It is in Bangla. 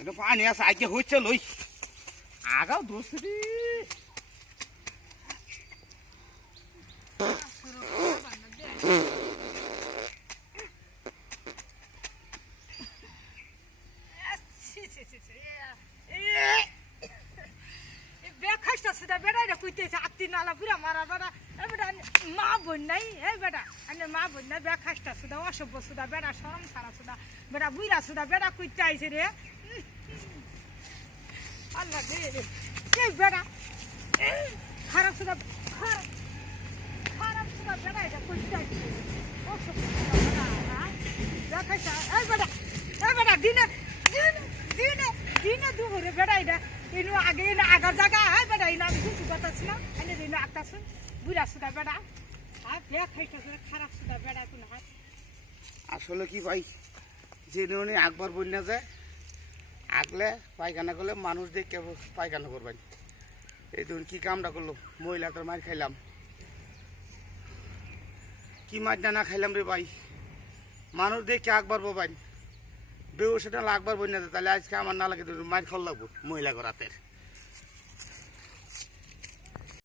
এটা পানি আছে আগে হচ্ছে লই আগাও দোষরি বেড়া কইতেছে আত্মি নালা পুরা মারা বেড়া বেটা মা বোন নাই এই বেটা মা বোন নাই বেখাসটা সুদা অসভ্য সুদা বেড়া সরম সারা সুদা বেটা বুইরা সুদা বেড়া কইতে আইছে রে আল্লাহ রে এই বেড়া খারাপ সুদা খারাপ সুদা বেড়া এটা কইতে আইছে অসভ্য সুদা বেড়া বেখাসটা এই বেটা দিনে দিনে দিনে দুপুরে বেড়া এটা এনো আগে এনো আগার জায়গা হ্যাঁ বেটা এনো আমি কিছু কথাছি না এনে এনো আঁকতাছি বুড়া সুদা বেড়া হ্যাঁ বে খাইতেছে খারাপ সুদা বেড়া কোন হাত আসলে কি ভাই যে নিয়ে আকবার বন্যা যায় আগলে পায়খানা করলে মানুষ দেখে পায়খানা করবেন এই ধরুন কি কামটা করলো মহিলাটার মার খাইলাম কি মার না খাইলাম রে ভাই মানুষ দেখে আকবার পাবেন বেউ সেটা আকবার বন্যা যায় তাহলে আজকে আমার না লাগে মার খাওয়া লাগবো মহিলা রাতের